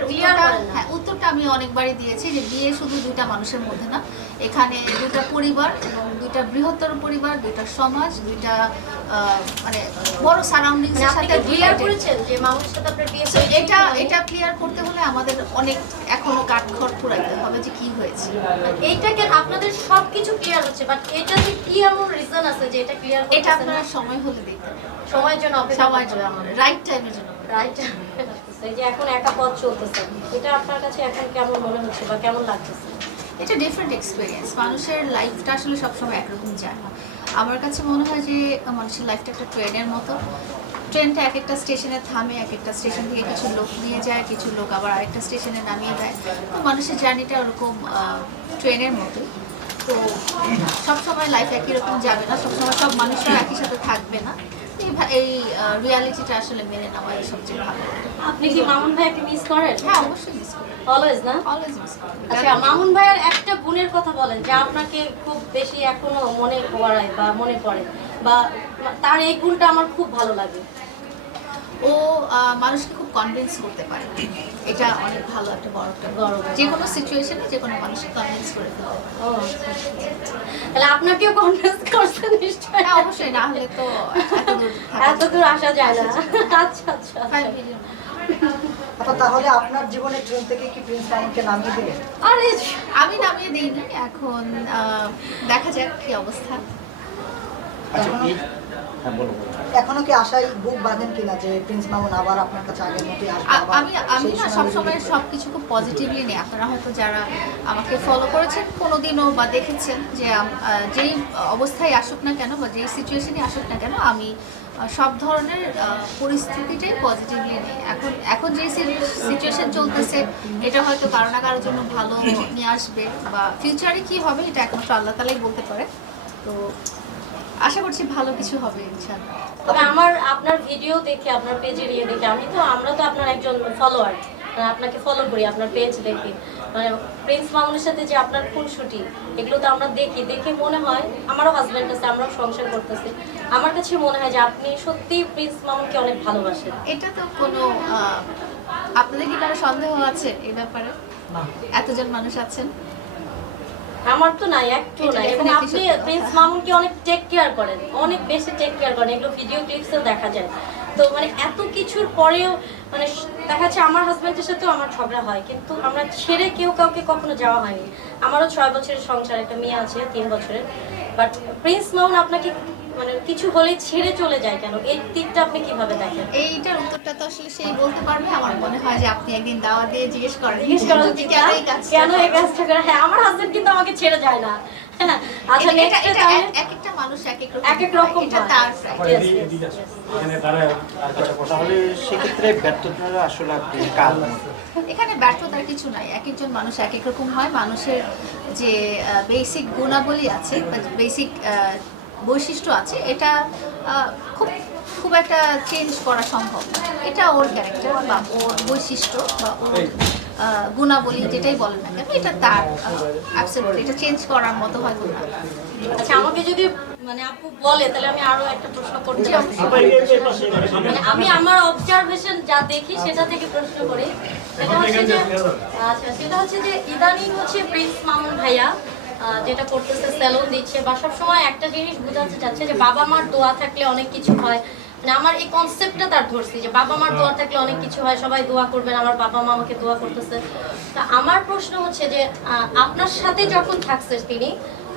প্রশ্নের। হ্যাঁ উত্তরটা আমি অনেকবারই দিয়েছি যে বিয়ে শুধু দুইটা মানুষের মধ্যে না। এখানে দুইটা পরিবার এবং দুইটা বৃহত্তর পরিবার দুইটা সমাজ দুইটা মানে বড় সারাউন্ডিংস মানে এর সাথে ক্লিয়ার করেছেন যে মানুষের সাথে আপনার বিয়ে এটা এটা ক্লিয়ার করতে হলে আমাদের অনেক এখনও কাঠখড় পুরাইতে হবে যে কি হয়েছে। এইটা কেন আপনাদের সবকিছু ক্লিয়ার হচ্ছে বাট এটা যে কি এমন রিজন আছে যে এটা ক্লিয়ার এটা আপনারা সময় হলে দেখতে সময়ের জন্য অপেক্ষা সময় করতে হবে। আমাদের রাইট টাইমের জন্য। রাইট যে এখন একা চলতেছে, এটা আপনার কাছে এখন কেমন মনে হচ্ছে বা কেমন লাগতেছে? এটা ডিফারেন্ট এক্সপিরিয়েন্স মানুষের লাইফটা আসলে সবসময় একরকম যায় না। আমার কাছে মনে হয় যে, মানুষের লাইফটা একটা ট্রেনের মতো। ট্রেনটা এক একটা স্টেশনে থামে, এক একটা স্টেশন থেকে কিছু লোক নিয়ে যায়, কিছু লোক আবার আরেকটা স্টেশনে নামিয়ে দেয়। তো মানুষের জার্নিটা ওরকম ট্রেনের মতোই তো সবসময় লাইফ একই রকম যাবে না, সবসময় সব মানুষরা একই সাথে থাকবে না। এই রিয়ালিটিটা আসলে মেনে নেওয়াই সবচেয়ে ভালো। আপনি কি মামুন ভাইকে মিস করেন? হ্যাঁ অবশ্যই মিস করি। অলওয়েজ না? অলওয়েজ মিস করি। আচ্ছা মামুন ভাইয়ের একটা গুণের কথা বলেন যা আপনাকে খুব বেশি এখনও মনে পড়ায় বা মনে পড়ে বা তার এই গুণটা আমার খুব ভালো লাগে। ও মানুষকে খুব কনভিন্স করতে পারে। এটা অনেক ভালো একটা বড় একটা বড়। যে কোনো সিচুয়েশনে যে কোনো মানুষকে কনভিন্স করে ফেলতে পারে। আচ্ছা, আচ্ছা। তাহলে আপনাকেও কনভিন্স করছে নিশ্চয়ই। হ্যাঁ অবশ্যই না হলে তো এত দূর আসা যায় না। আচ্ছা আচ্ছা Five আচ্ছা। তাহলে আপনার জীবনের ট্রেন থেকে কি প্রিন্স মামুনকে নামিয়ে দিলেন? আরে আমি নামিয়ে দিইনি এখন আহ, দেখা যাক কি অবস্থা। আচ্ছা হ্যাঁ বলো বলো। এখনও কি আশায় বুক বাঁধেন কিনা যে প্রিন্স মামুন আবার আপনার কাছে আগের মতোই আসবে আমি আমি না সবসময় সব কিছু খুব পজিটিভলি নিই। আপনারা হয়তো যারা আমাকে ফলো করেছেন কোনোদিনও বা দেখেছেন যে যেই অবস্থায় আসুক না কেন বা যেই সিচুয়েশনে আসুক না কেন আমি সব ধরনের পরিস্থিতিটাই পজিটিভলি নিই। এখন এখন যে সিচুয়েশন চলতেছে এটা হয়তো কারও না কারোর জন্য ভালো নিয়ে আসবে বা ফিউচারে কি হবে এটা একমাত্র আল্লাহ তালাই বলতে পারে। তো আশা করছি ভালো কিছু হবে ইনশাআল্লাহ। তবে আমার আপনার ভিডিও দেখে আপনার পেজের ইয়ে দেখে আমি তো আমরা তো আপনার একজন ফলোয়ার আপনাকে ফলো করি আপনার পেজ দেখে। মানে প্রিন্স মামুনের সাথে যে আপনার ফুল খুনসুটি এগুলো তো আমরা দেখি। দেখে মনে হয় আমারও হাজব্যান্ড আছে আমরাও সংসার করতেছি। আমার কাছে মনে হয় যে আপনি সত্যি প্রিন্স মামুনকে অনেক ভালোবাসেন। এটা তো কোনো আপনাদের কি কারও সন্দেহ আছে এই ব্যাপারে? এতজন মানুষ আছেন? আমার তো নাই একটু নাই। এবং আপনি। প্রিন্স মামুনকে অনেক টেক কেয়ার করেন অনেক বেশি টেক কেয়ার করেন এগুলো ভিডিও ক্লিপসেও দেখা যায়। তো মানে এত কিছুর পরেও মানে দেখা যাচ্ছে আমার হাজব্যান্ডের সাথেও আমার ঝগড়া হয় কিন্তু আমরা ছেড়ে কেউ কাউকে কখনো যাওয়া হয়নি। আমারও ছয় বছরের সংসার একটা মেয়ে আছে তিন বছরের। বাট প্রিন্স মামুন আপনাকে মানে কিছু হলে ছেড়ে চলে যায় কেন? এই দিকটা আপনি কীভাবে দেখেন? এইটার উত্তরটা তো আসলে সেই বলতে পারবে আমার মনে হয় যে আপনি একদিন দাওয়া দিয়ে জিজ্ঞেস করেন জিজ্ঞেস করা তুমি উচিত কেন এই কাজটা কেন এই কাজটা করে? হ্যাঁ আমার হাজবেন্ড কিন্তু আমাকে ছেড়ে যায় না। আচ্ছা এটা- এটা- next এটা তাহলে- এক- এক একটা মানুষ এক এক রকম এক এক রকম এটা। তার Yes, yes, yes. তাহলে সেক্ষেত্রে ব্যর্থতা আসলে আপনি কার এখানে ব্যর্থতার কিছু নাই। এক একজন মানুষ এক এক রকম হয়। মানুষের যে বেসিক গুণাবলী আছে বেসিক বৈশিষ্ট্য আছে। এটা খুব খুব একটা চেঞ্জ করা সম্ভব এটা ওর ক্যারেক্টার বা ওর বৈশিষ্ট্য বা ওর গুণাবলী যেটাই বলেন না কেন এটা তার অ্যাবসলিউটলি এটা চেঞ্জ করার মতো হয়তো না। আচ্ছা আমাকে যদি মানে আপু বলে তাহলে আমি আরও একটা প্রশ্ন করছি। মানে আমি আমার অবজারভেশন যা দেখি সেটা থেকে প্রশ্ন করি। সেটা হচ্ছে যে আচ্ছা সেটা হচ্ছে যে ইদানিং হচ্ছে প্রিন্স মামুন ভাইয়া যেটা করতেছে সেলুন দিচ্ছে বা সবসময় একটা জিনিস বোঝাতে চাচ্ছে যে বাবা মার দোয়া থাকলে অনেক কিছু হয়। মানে আমার এই কনসেপ্টটা তার ধরছি যে বাবা মার দোয়া থাকলে অনেক কিছু হয় সবাই দোয়া করবেন আমার বাবা মা আমাকে দোয়া করতেছে। তা আমার প্রশ্ন হচ্ছে যে আপনার সাথে যখন থাকছে তিনি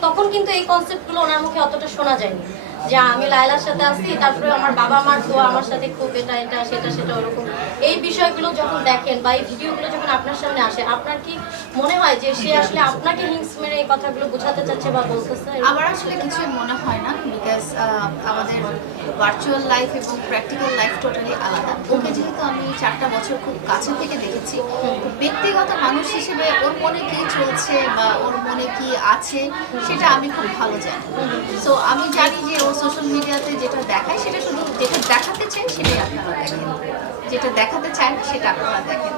তখন কিন্তু এই কনসেপ্টগুলো ওনার মুখে অতটা শোনা যায়নি। যে আমি লায়লার সাথে আছি তারপরে আমার বাবা মার তো আমার সাথে খুব এটা এটা সেটা সেটা ওরকম। এই বিষয়গুলো যখন দেখেন বা এই ভিডিওগুলো যখন আপনার সামনে আসে আপনার কি মনে হয় যে সে আসলে আপনাকে হিংস মেরে এই কথাগুলো বোঝাতে চাচ্ছে বা বলতেছে? আমার আসলে কিছুই মনে হয় না বিকজ আমাদের ভার্চুয়াল লাইফ এবং প্র্যাকটিক্যাল লাইফ টোটালি আলাদা। ওকে যেহেতু আমি চারটা বছর খুব কাছে থেকে দেখেছি ব্যক্তিগত মানুষ হিসেবে ওর মনে কি চলছে বা ওর মনে কি আছে সেটা আমি খুব ভালো জানি। সো আমি জানি যে ও সোশ্যাল মিডিয়াতে যেটা দেখায়, সেটা শুধু যেটা দেখাতে চায়, সেটাই আপনারা দেখেন। যেটা দেখাতে চায় না, সেটা আপনারা দেখেন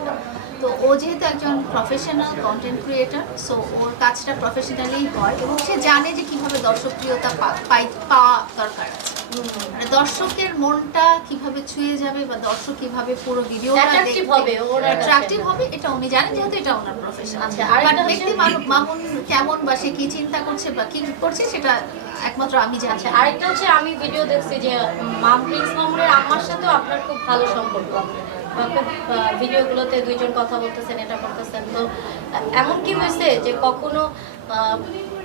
তো ও যেহেতু একজন প্রফেশনাল কন্টেন্ট ক্রিয়েটার সো ওর কাজটা প্রফেশনালি হয় এবং সে জানে যে কীভাবে দর্শকপ্রিয়তা পাওয়া দরকার আছে। মানে দর্শকের মনটা কীভাবে ছুঁয়ে যাবে বা দর্শক কীভাবে পুরো ভিডিওটা Attractive হবে ওর অ্যাট্রাকটিভ হবে এটা উনি জানেন যেহেতু এটা ওনার প্রফেশন আচ্ছা, বাট হচ্ছে- ব্যক্তি মামুন কেমন বা সে কি চিন্তা করছে বা কি করছে সেটা একমাত্র আমি জানি। আচ্ছা আরেকটা হচ্ছে আমি ভিডিও দেখছি যে মাম প্রিন্স মামুনের আম্মার সাথেও আপনার খুব ভালো সম্পর্ক। বা খুব ভিডিওগুলোতে দুইজন কথা বলতেছেন এটা করতেছেন। তো এমন কি হয়েছে যে কখনো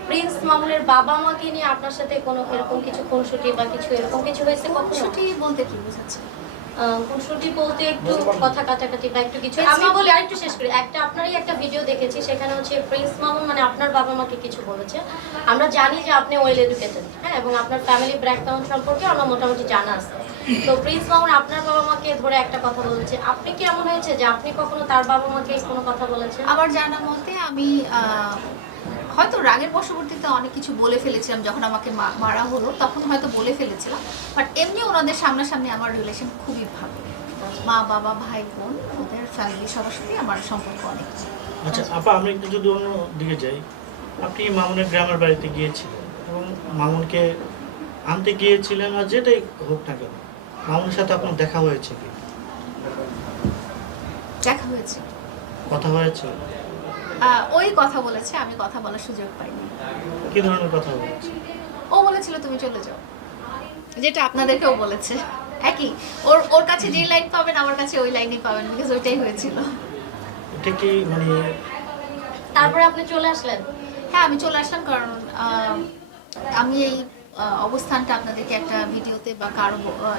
প্রিন্স মামুনের বাবা মাকে নিয়ে আপনার সাথে কোনো এরকম কিছু খুনসুটি বা কিছু এরকম কিছু হয়েছে কখনো? ছুটি বলতে কি বোঝাচ্ছে? খুনসুটি বলতে একটু কথা কাটাকাটি বা একটু কিছু। আমি বলি আরেকটু শেষ করি। একটা আপনারই একটা ভিডিও দেখেছি সেখানে হচ্ছে প্রিন্স মামুন মানে আপনার বাবা মাকে কিছু বলেছে। আমরা জানি যে আপনি ওয়েল এডুকেটেড হ্যাঁ এবং আপনার ফ্যামিলি ব্যাকগ্রাউন্ড সম্পর্কে আমরা মোটামুটি জানা আছে। তো প্রিন্স মামুন আপনার বাবা মাকে ধরে একটা কথা বলেছে। আপনি কি এমন হয়েছে যে আপনি কখনো তার বাবা মাকে কোনো কথা বলেছেন? আমার জানা মতে আমি আহ, হয়তো রাগের বশবর্তীতে অনেক কিছু বলে ফেলেছিলাম যখন আমাকে মারা হলো তখন হয়তো বলে ফেলেছিলাম বাট এমনি ওনাদের সামনাসামনি আমার রিলেশন খুবই ভালো। মা বাবা ভাই বোন ওদের ফ্যামিলি সবার সাথে আমার সম্পর্ক অনেক আচ্ছা আপা আমরা একটু যদি অন্য দিকে যাই। আপনি মামুনের গ্রামের বাড়িতে গিয়েছিলেন এবং মামুনকে আনতে গিয়েছিলেন আর যেটাই হোক না কেন মামুনের সাথে আপনার দেখা হয়েছে কি? দেখা হয়েছে। কথা হয়েছে? ওই কথা বলেছে আমি কথা বলার সুযোগ পাইনি। কি ধরনের কথা বলেছে? ও বলেছিল তুমি চলে যাও। যেটা আপনাদেরকেও বলেছে। একই ওর ওর কাছে যে লাইন পাবেন আমার কাছে ওই লাইনই পাবেন বিকজ ওইটাই হয়েছিল। এটা কি মানে তারপরে আপনি চলে আসলেন? হ্যাঁ আমি চলে আসলাম কারণ আমি এই অবস্থানটা আপনাদেরকে একটা ভিডিওতে বা কারও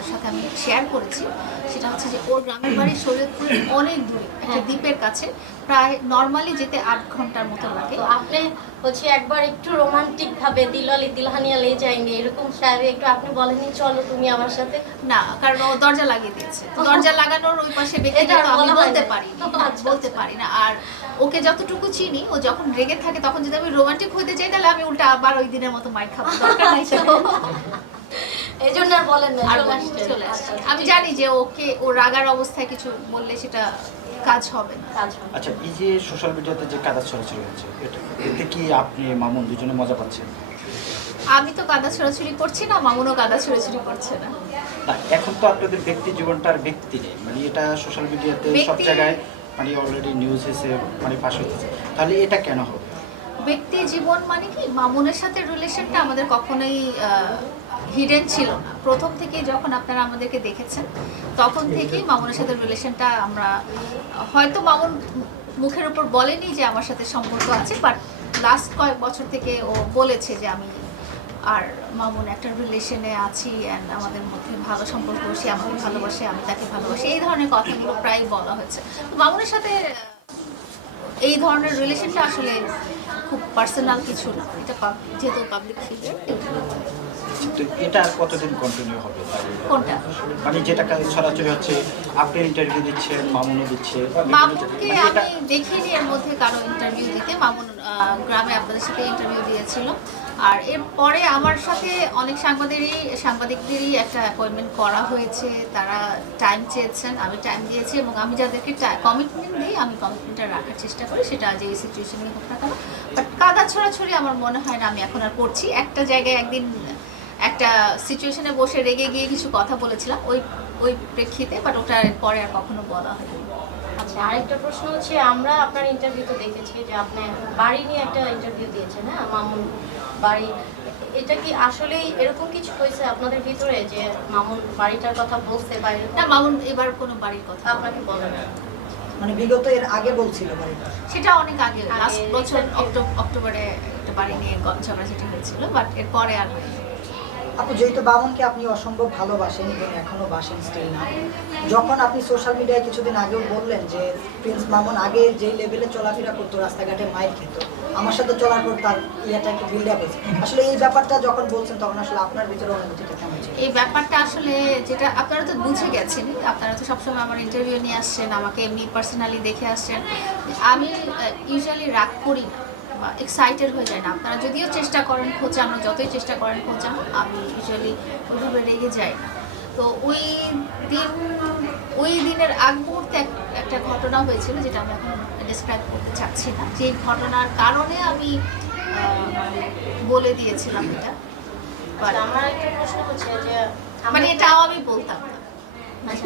সাথে আমি শেয়ার করেছি। সেটা হচ্ছে যে ওর গ্রামের বাড়ি শরীরপুর অনেক দূরে একটা দ্বীপের কাছে। প্রায় নর্মালি যেতে আট ঘণ্টার মতো লাগে। তো আপনি হচ্ছে একবার একটু রোমান্টিক ভাবে দিলালি দিলহানিয়া লে যায়নি। এরকম সাহেবে একটু আপনি বলেননি চলো তুমি আমার সাথে। না কারণ ও দরজা লাগিয়ে দিয়েছে। দরজা লাগানোর ওই পাশে আর আমি বলতে পারি আচ্ছা, বলতে আচ্ছা। পারি না। আর ওকে যতটুকু চিনি ও যখন রেগে থাকে তখন যদি আমি রোমান্টিক হইতে চাই তাহলে আমি উল্টা আবার ওই দিনের মতো মাইক খাব। দরকার নাই। তো। এই জন্য আর বলেন না চলে আসছে। আচ্ছা, আমি জানি যে ওকে ও রাগার অবস্থায় কিছু বললে সেটা কাজ হবে। না আচ্ছা এই যে সোশ্যাল মিডিয়াতে যে কাদা ছড়াছড়ি হচ্ছে এটা এতে কি আপনি মামুন দুজনে মজা পাচ্ছেন? আমি তো কাদা ছোড়াছুড়ি করছি না মামুনও কাদা ছোড়াছুড়ি করছে না। এখন তো আপনাদের ব্যক্তি জীবনটা আর ব্যক্তি নেই। মানে এটা সোশ্যাল মিডিয়াতে সব জায়গায় মানে অলরেডি নিউজ এসে মানে পাশ হইতেছে। তাহলে এটা কেন হবে? ব্যক্তি জীবন মানে কি? মামুনের সাথে রিলেশনটা আমাদের কখনোই হিডেন ছিল না। প্রথম থেকেই যখন আপনারা আমাদেরকে দেখেছেন তখন থেকেই মামুনের সাথে রিলেশনটা আমরা হয়তো মামুন মুখের উপর বলেনি যে আমার সাথে সম্পর্ক আছে বাট লাস্ট কয়েক বছর থেকে ও বলেছে যে আমি আর মামুন একটা রিলেশনে আছি অ্যান্ড আমাদের মধ্যে ভালো সম্পর্ক সে আমাকে ভালোবাসে আমি তাকে ভালোবাসি। এই ধরনের কথাগুলো প্রায় বলা হয়েছে। মামুনের সাথে এই ধরনের রিলেশনটা আসলে খুব পার্সোনাল কিছু না। এটা যেহেতু পাবলিক ফিগার তো এটা আর কতদিন কন্টিনিউ হবে? কোনটা? মানে যেটা ছড়াছড়ি হচ্ছে আপনি ইন্টারভিউ দিচ্ছেন মামুনও দিচ্ছে মামুনকে মানে আমি দেখিনি এর মধ্যে কারও ইন্টারভিউ দিতে। মামুন গ্রামে আপনাদের সাথে ইন্টারভিউ দিয়েছিল। আর এরপরে আমার সাথে অনেক সাংবাদিকই সাংবাদিকদেরই একটা অ্যাপয়েন্টমেন্ট করা হয়েছে। তারা টাইম চেয়েছেন আমি টাইম দিয়েছি এবং আমি যাদেরকে কমিটমেন্ট দিই আমি কমিটমেন্টটা রাখার চেষ্টা করি। সেটা যে এই সিচুয়েশনে হোক না কেন। বাট কাদা ছড়াছড়ি আমার মনে হয় না আমি এখন আর করছি। একটা জায়গায় একদিন একটা সিচুয়েশনে বসে রেগে গিয়ে কিছু কথা বলেছিলাম ওই ওই প্রেক্ষিতে বাট ওটা পরে আর কখনো বলা হয়নি। আচ্ছা আরেকটা প্রশ্ন হচ্ছে আমরা আপনার ইন্টারভিউতে দেখেছি যে আপনি বাড়ি নিয়ে একটা ইন্টারভিউ দিয়েছেন হ্যাঁ? মামুন বাড়ি। এটা কি আসলেই এরকম কিছু হয়েছে আপনাদের ভিতরে যে মামুন বাড়িটার কথা বলছে বা না মামুন এবার কোনো বাড়ির কথা আপনাকে বলে না। মানে বিগত এর আগে বলছিল বাড়িটা সেটা অনেক আগে লাস্ট বছর। অক্টোবরে একটা বাড়ি নিয়ে গ- ঝগড়াঝাটি হয়েছিল বাট এরপরে আর হয়নি। আপু, যেহেতু বামনকে আপনি অসম্ভব ভালোবাসেন, এবং এখনও বাসেন স্টিল না, যখন আপনি সোশ্যাল মিডিয়ায় কিছুদিন আগেও বললেন যে প্রিন্স মামুন আগে যেই লেভেলে চলাফেরা করতো, রাস্তাঘাটে মাইর খেত, আমার সাথে চলার পর তার ইয়েটা একটু বিল্ড আপ হয়েছে। আসলে এই ব্যাপারটা যখন বলছেন, তখন আসলে আপনার ভিতরে অনুভূতিটা কেমন এই ব্যাপারটা আসলে যেটা আপনারা তো বুঝে গেছেন, আপনারা তো সবসময় আমার ইন্টারভিউ নিয়ে আসছেন, আমাকে এমনি পার্সোনালি দেখে আসছেন। আমি ইউজুয়ালি রাগ করি না। এক্সাইটেড হয়ে যায় না। আপনারা যদিও চেষ্টা করেন খোঁচানো যতই চেষ্টা করেন খোঁচানো আমি ইউজুয়ালি ওইভাবে রেগে যাই না। তো ওই দিন ওই দিনের আগ মুহূর্তে এক- একটা ঘটনা হয়েছিল যেটা আমি এখন ডিসক্রাইব করতে চাচ্ছি না। যে ঘটনার কারণে আমি বলে দিয়েছিলাম এটা। আচ্ছা, আমার একটা প্রশ্ন হচ্ছে যে মানে এটাও আমি বলতাম। আচ্ছা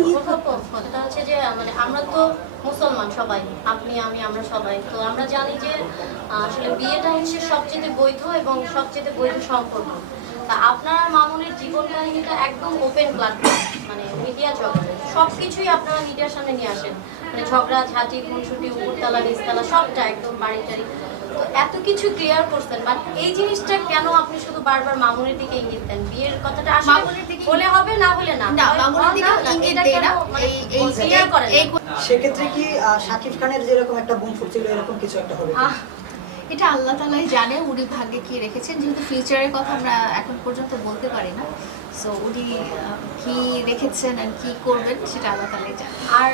কথাটা হচ্ছে যে মানে আমরা তো মুসলমান সবাই, আপনি, আমি, আমরা সবাই। তো আমরা জানি যে আসলে বিয়েটা হচ্ছে সবচেয়ে বৈধ এবং সবচেয়ে বৈধ সম্পর্ক। তা আপনার মামুনের জীবন কাহিনীটা একদম ওপেন প্ল্যাটফর্ম মানে মিডিয়া জগতে সব কিছুই আপনারা মিডিয়ার নিয়ে আসেন। মানে ঝগড়া, ঝাঁটি, খুনসুটি উপরতলা নিচতলা সবটা একদম বাড়ি টাড়ি তো এত কিছু ক্লিয়ার করছেন বাট এই জিনিসটা কেন আপনি শুধু বারবার মামুনের দিকে ইঙ্গিত দেন? বিয়ের কথাটা আসলে মামুনের দিকে হলে হবে না হলে না? না মামুনের দিকে ইঙ্গিত এটা না। মানে এই এই clear করেন? সেক্ষেত্রে কি শাকিব খানের যেরকম একটা বুম ফুটছিল এরকম কিছু একটা হবে? এটা আল্লাহ তালাই জানে উনি ভাগ্যে কি রেখেছেন। যেহেতু ফিউচারের কথা আমরা এখন পর্যন্ত বলতে পারি না। সো উনি কি রেখেছেন আর কি করবেন সেটা আল্লাহ তালাই জানে। আর